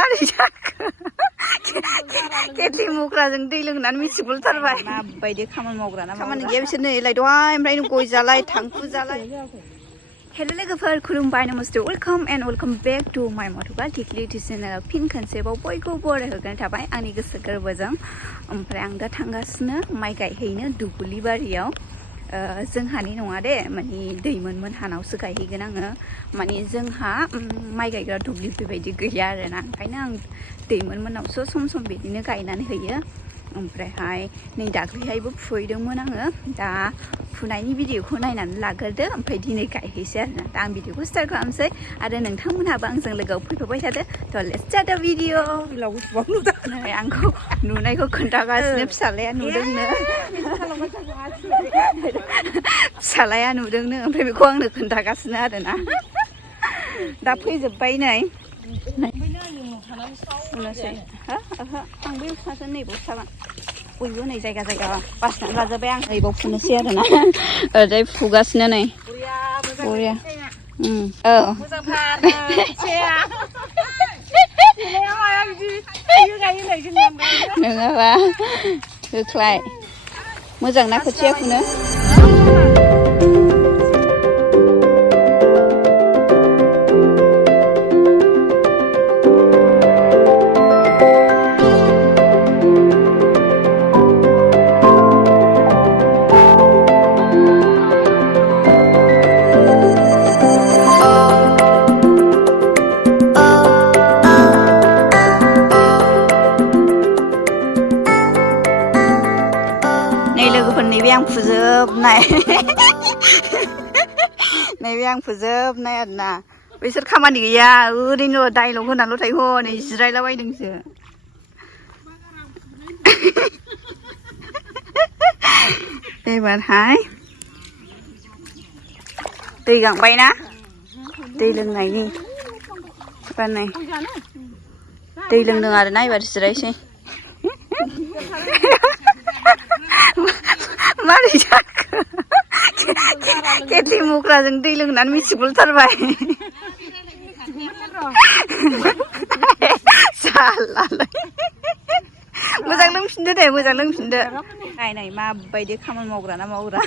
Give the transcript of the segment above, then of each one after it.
मारै जाखो केटलि मुग्राजों दै लोंनानै मिथिगुलथारबाय माबायदि खामानि मावग्रा ना खामानि गैया बिसोरनो एलाय दहाय ओमफ्राय गय जालाय थांखु जालाय हेल' लोगोफोर खुलुमबाय नमस्ते welcome and welcome back to माय मथुगा टिक्लिटि चेनेलाव फिन खनसेबाव बयखौ बरायहोग्रोनाय थाबाय आंनि गोसो गोरबोजों ओमफ्राय आं दा थांगासिनो माइ गायहैनो दुब्लि बारियाव जोंहानि नङा दे माने दैमोन हानावसो गायहैगोन आङो माने जोंहा माइ गायग्रा दुब्लि बेबायदि गैया आरोना ओंखायनो आं दैमोननावसो सम सम बिदिनो गायनानै होयो ओमफ्रायहाय नै दाख्लैहायबो फुहैदोंमोन आङो दा फुनायनि भिडिअखौ नायनानै लाग्रोदो ओमफ्राय दिनै गायहैसै आरोना दा आं भिडिअखौ स्टार्ट खालामसै आरो नोंथांमोनहाबो आंजों लोगोआव फैफाबाय थादो थ' लेट्स स्टार्ट द भिडिअ नै आंखौ नुनायखौ खोन्थागासिनो फिसालाया नुदोंनो फिसालाया नुदोंनो ओमफ्राय बेखौ आंनो खोन्थागासिनो आरोना दा फैजोब्बाय नै फुनोसै आं बै फुनासो नैबाव थागोन बयबो नै जायगा बासिनानै लाजोब्बाय आं नैबाव फुनोसै आरोना ओरैजाय फुगासिनो नै बरिया औ नङाबा होख्लाय मोजां ना खोथिया फुनो नैबे आं फुजोबनाय नैबे आं फुजोबनाय आरोना बिसोर खामानि गैया ओरैनो डाइलग होनानैल' थायो हनै जिरायलाबायदोंसो एबारहाय दै गांबायना दै लोंनायनि एबार नै दै लोंदों आरोना एबार जिरायसै मारै जाखो केटलि मुग्राजों दै लोंनानै मिथिगुलथारबाय जालालाय मोजां लोंफिनदो दे मोजां लोंफिनदो नाय माबायदि खामानि मावग्रा ना मावग्रा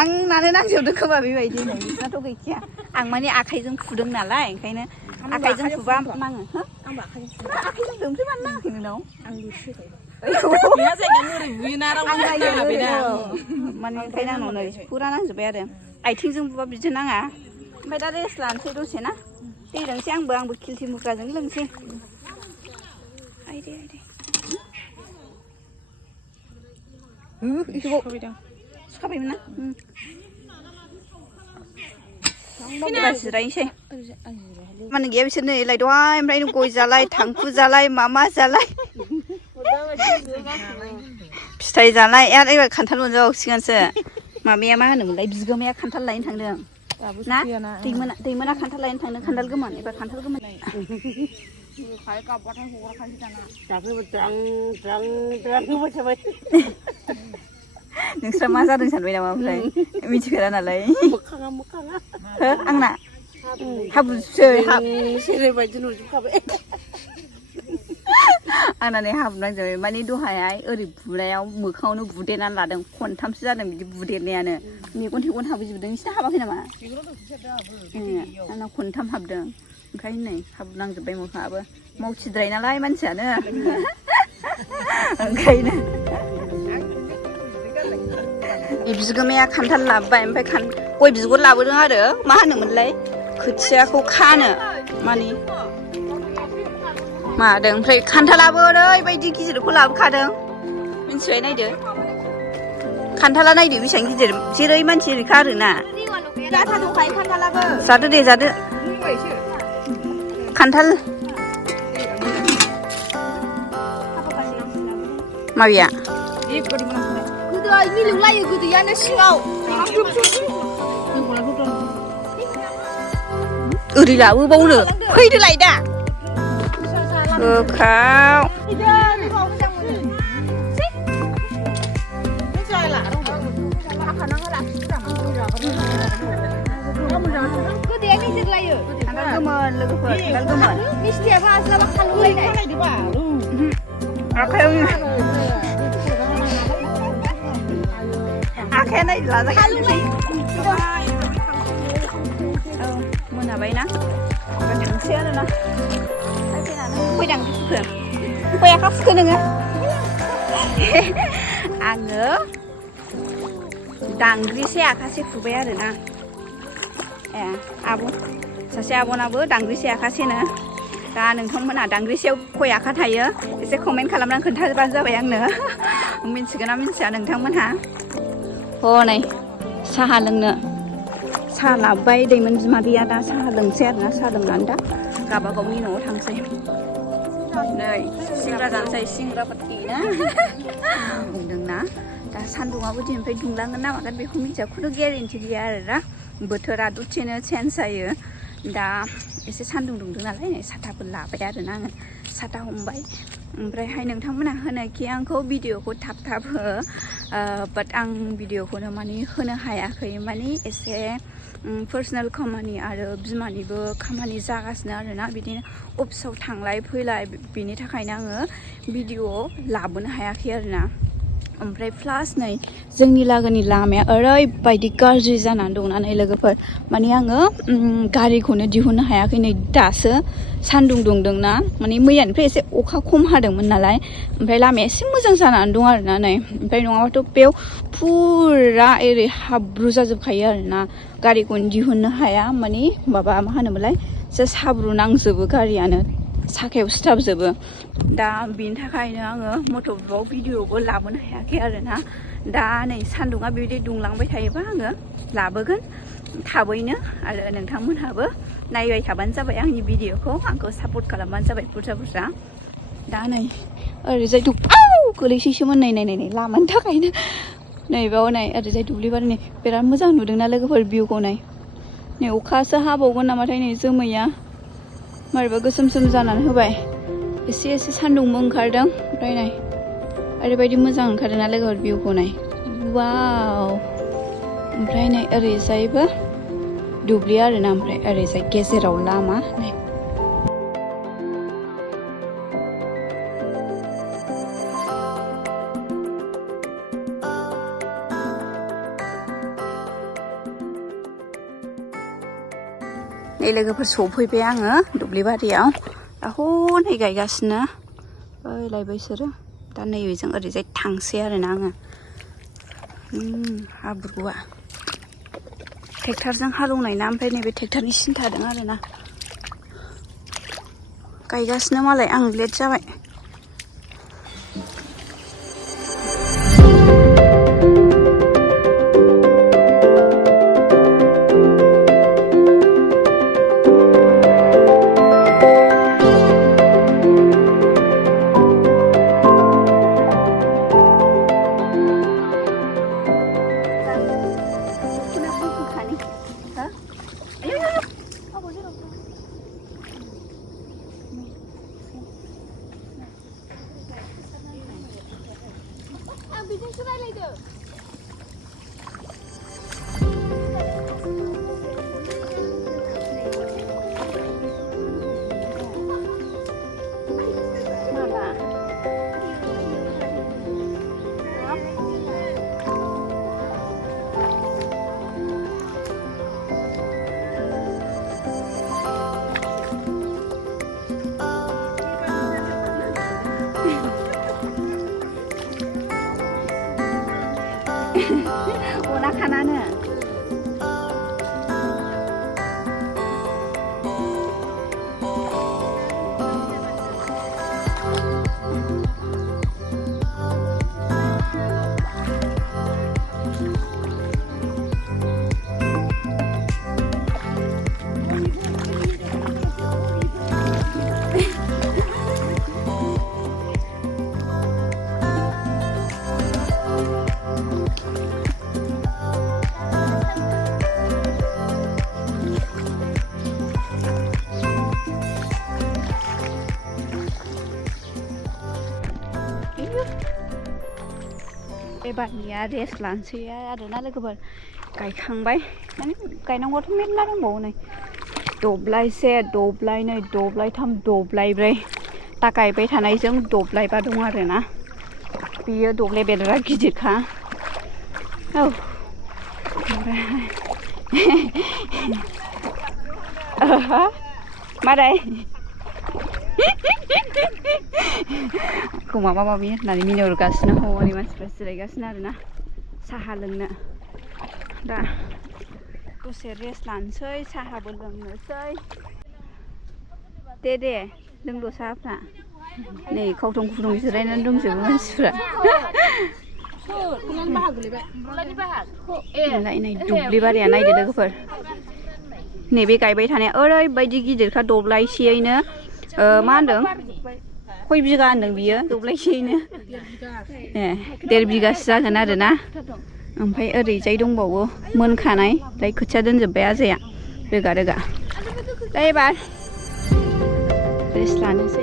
आंनानो नांजोबदो खोमा बेबायदि नै बिसोरनाथ' गैखाया आं माने आखाइजों फुदों नालाय ओंखायनो आखाइजों फुबा नाङो आखाइजों लोमसै मानो नाङाखै नोंनाव माने ओंखायनो आंनाव नै फुरा नांजोब्बाय आरो आथिंजों बुबा बिदि नाङा ओमफ्राय दा रेस्ट लानोसै दसे ना दै लोंसै आंबो खिलथि मुग्राजों लोंसै सुखाबायमोन ना एबार जिरायनोसै माने गैया बिसोरनो एलाय दहाय ओमफ्राय गय जालाय थांखु जालाय मा जालाय फिथाइ जालाय आरो एबार खान्थाल मोनजाबावसिगोनसो माबाया मा होनोमोनलाय बिगोमाया खान्थाल लायनो थांदों ना दैमोना खान्थाल लायनो थांदों खान्थाल गोमोन एबार खान्थाल गोमोन नोंस्रा मा जादों सानबाय नामा ओमफ्राय मिथिफेरा नालाय आंना हाबुसै बायदि नुजोबखाबाय आंना नै हाबनांजोबबाय माने दहायहाय ओरै बुनायाव मोखाङावनो बुदेरनानै लादों खनथामसो जादों बिदि बुदेरनायानो मेगन थेगन हाबोजोबदों नोंसिना हाबाखै नामा आंना खनथाम हाबदों ओंखायनो नै हाबनांजोबबाय मोखाङाबो मावथिद्राय नालाय मानसियानो ओंखायनो बिगोमाया खान्थाल लाबोबाय ओमफ्राय गय बिगुर लाबोदों आरो मा होनोमोनलाय खोथियाखौ खानो माने मादों ओमफ्राय खान्थालाबो ओरैबायदि गिदिरखौ लाबोखादों मिन्थिबाय नायदो खान्थाला नायदो बेसेबां गिदिर जेरै मानसि ओरैखा आरोना जादो दे जादो खान्थाल माबिया मिलौलायो गोदैयानो सिङाव ओरै लाबोबावनो फैदोलाय दा गोखाव गोदैया गिदिर लायो खान्थाल गोमोन लोगोफोर खान्थाल गोमोन मिस्थियाबो आस्लाबा आखायाव आखायानो लाजाखायो औ मोनाबायना थांसै आरोना फै दांग्रिफोरखौ फै आखा फुखो नोङो आङो दांग्रिसे आखासे फुबाय आरोना ए आब' सासे आब'नाबो दांग्रिसे आखासेनो दा नोंथांमोनहा दांग्रिसेयाव खय आखा थायो एसे कमेन्ट खालामनानै खोन्थाबानो जाबाय आंनो मिन्थिगोन ना मिन्थिया नोंथांमोनहा हनै साहा लोंनो साहा लाबोबाय दैमोन बिमा गैया दा साहा लोंसै आरोना साहा लोंनानै दा गावबागावनि न'आव थांसै नै सिंग्रा जानोसै सिंग्राफोरखि ना बुंदोंना दा सान्दुङाबो दिनैनिफ्राय दुंलांगोन ना मागोन बेखौ मिथिया खुनु गेरेन्टि गैया आरोना बोथोरा दसेनो चेन्ज जायो दा एसे सान्दुं दुंदों नालाय नै साथाफोर लाबाय आरोना आङो साथा हमबाय ओमफ्रायहाय नोंथांमोनहा होनोखि आंखौ भिडिअखौ थाब थाब हो बाट आं भिडिअखौनो माने होनो हायाखै माने एसे पार्सनेल खामानि आरो बिमानिबो खामानि जागासिनो आरोना बिदिनो अफिसाव थांलाय फैलाय बिनि थाखायनो आङो भिडिअ लाबोनो हायाखै आरोना ओमफ्राय प्लास नै जोंनि लागोनि लामाया ओरैबायदि गाज्रि जानानै दंना नै लोगोफोर माने आङो गारिखौनो दिहुननो हायाखै नै दासो सान्दुं दुंदोंना माने मैयानिफ्राय एसे अखा खम हादोंमोन नालाय ओमफ्राय लामाया एसे मोजां जानानै दं आरोना नै ओमफ्राय नङाबाथ' बेयाव फुरा ओरै हाब्रु जाजोबखायो आरोना गारिखौनो दिहुननो हाया माने माबा मा होनोमोनलाय जास्ट हाब्रु नांजोबो गारियानो साखायाव सिथाबजोबो दा बिनि थाखायनो आङो मट' ब्लग भिडिअबो लाबोनो हायाखै आरोना दा नै सान्दुङा बेबायदि दुंलांबाय थायोबा आङो लाबोगोन थाबैनो आरो नोंथांमोनहाबो नायबाय थाबानो जाबाय आंनि भिडिअखौ आंखौ सापर्ट खालामबानो जाबाय बुरजा बुरजा दा नै ओरैजाय गोलैसैसोमोन नै नै नै लामानि थाखायनो नैबाव नै ओरैजाय दुब्लिबारि नै बिराद मोजां नुदोंना लोगोफोर भिउखौ नै अखासो हाबावगोन नामाथाय नै जोमैया मारैबा गोसोम सोम जानानै होबाय एसे एसे सान्दुंबो ओंखारदों ओमफ्राय नै ओरैबायदि मोजां ओंखारदोंना लोगोफोर भिउखौ नै वाव ओमफ्राय नै ओरैजायबो दुब्लि आरोना ओमफ्राय ओरैजाय गेजेराव लामा नै नै लोगोफोर सफैबाय आङो दुब्लिबारियाव दा हनै गायगासिनो ओइलाय बैसोरो दा नैबेजों ओरैजाय थांसै आरोना आङो हाब्रुआ ट्रेक्टरजों हालेवनाय ना ओमफ्राय नैबे ट्रेक्टरनि सिन थादों आरोना गायगासिनो मालाय आं लेट जाबाय 어나카나는 एबारनिया रेस्ट लानोसै आरोना लोगोफोर गायखांबाय माने गायनांगौआथ' मेरला दंबावो नै दब्लायसे दब्लायनै दब्लायथाम दब्लायब्रै दा गायबाय थानायजों दब्लायबा दं आरोना बियो दब्लाय बेराद गिदिरखा औ मारै आंखौ माबा माबि होननानै मिनिहरगासिनो हौवानि मानसिफ्रा जिरायगासिनो आरोना साहा लोंनो दा दसे रेस्ट लानोसै साहाबो लोंनोसै दे लोंद' साहाफ्रा नै खावथं खुथं जिरायनानै दंजोबो मानसिफ्रा नै दुब्लि बारिया नायदो लोगोफोर नैबे गायबाय थानाया ओरैबायदि गिदिरखा दब्लायसेयैनो मा होनदों खय बिगा होनदों बियो दब्लायसेयैनो ए 1.5 बिगासो जागोन आरोना ओमफ्राय ओरैजाय दंबावो मोनखानाय ओमफ्राय खोथिया दोनजोब्बाय आजाया रोगा दा एबार रेस्ट लानोसै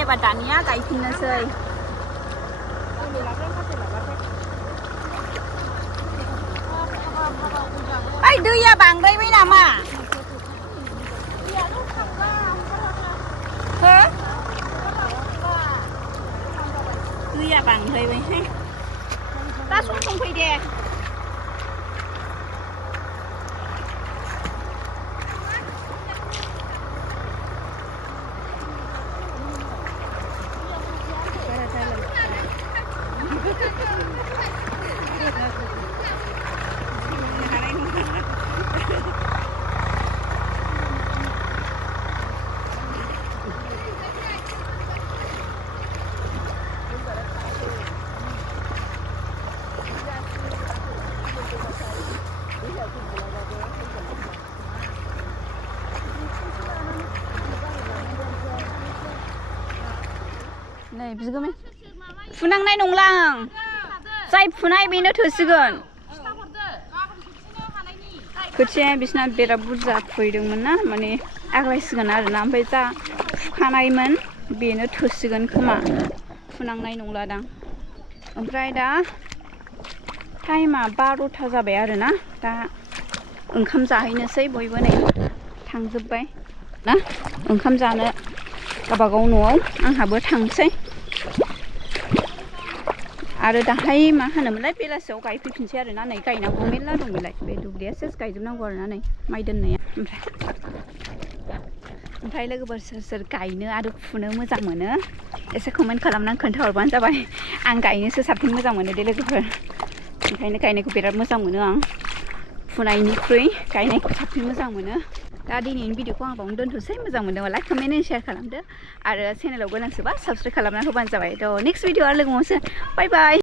एबार दानिया गायफिननोसै ओइ दैया बांद्रायबाय नामा हो दैया बांद्रायबायहाय दा सम फै दे नै बिगोमै फुनांनाय नंला आं जाय फुनाय बेनो थोसिगोन खोथियाया बिसिना बिराद बुरजा फुदोंमोन ना माने आग्लायसिगोन आरोना ओमफ्राय जा फुखानायमोन बेनो थोसिगोन खोमा फुनांनाय नंला दां ओमफ्राय दा टाइमा 12ता जाबाय आरोना दा ओंखाम जाहैनोसै बयबो नै थांजोब्बाय ना ओंखाम जानो गावबागाव न'आव आंहाबो थांसै आरो दाहाय मा होनोमोनलाय बेलासियाव गायफैफिनसै आरोना नै गायनांगौ मेरला दं बेलाय बे दुब्लिया सेस गायजोबनांगौ आरोना नै माइ दोननाया ओमफ्राय लोगोफोर सोर गायनो आरो फुनो मोजां मोनो एसे कमेन्ट खालामनानै खोन्थाहरबानो जाबाय आं गायनोसो साबसिन मोजां मोनो दे लोगोफोर ओंखायनो गायनायखौ बिराद मोजां मोनो आं फुनायनिख्रुइ गायनायखौ साबसिन मोजां मोनो दा दिनैनि भिडिअखौ आं बावनो दोनथ'सै मोजां मोनदोंबा लाइक कमेन्ट एन्ड शेयार खालामदो आरो चेनेलाव गोनांसोबा साबसक्राइब खालामना होबानो जाबाय थ' नेक्स्ट भिडिअ आरो लोगो मोनसै बाय बाय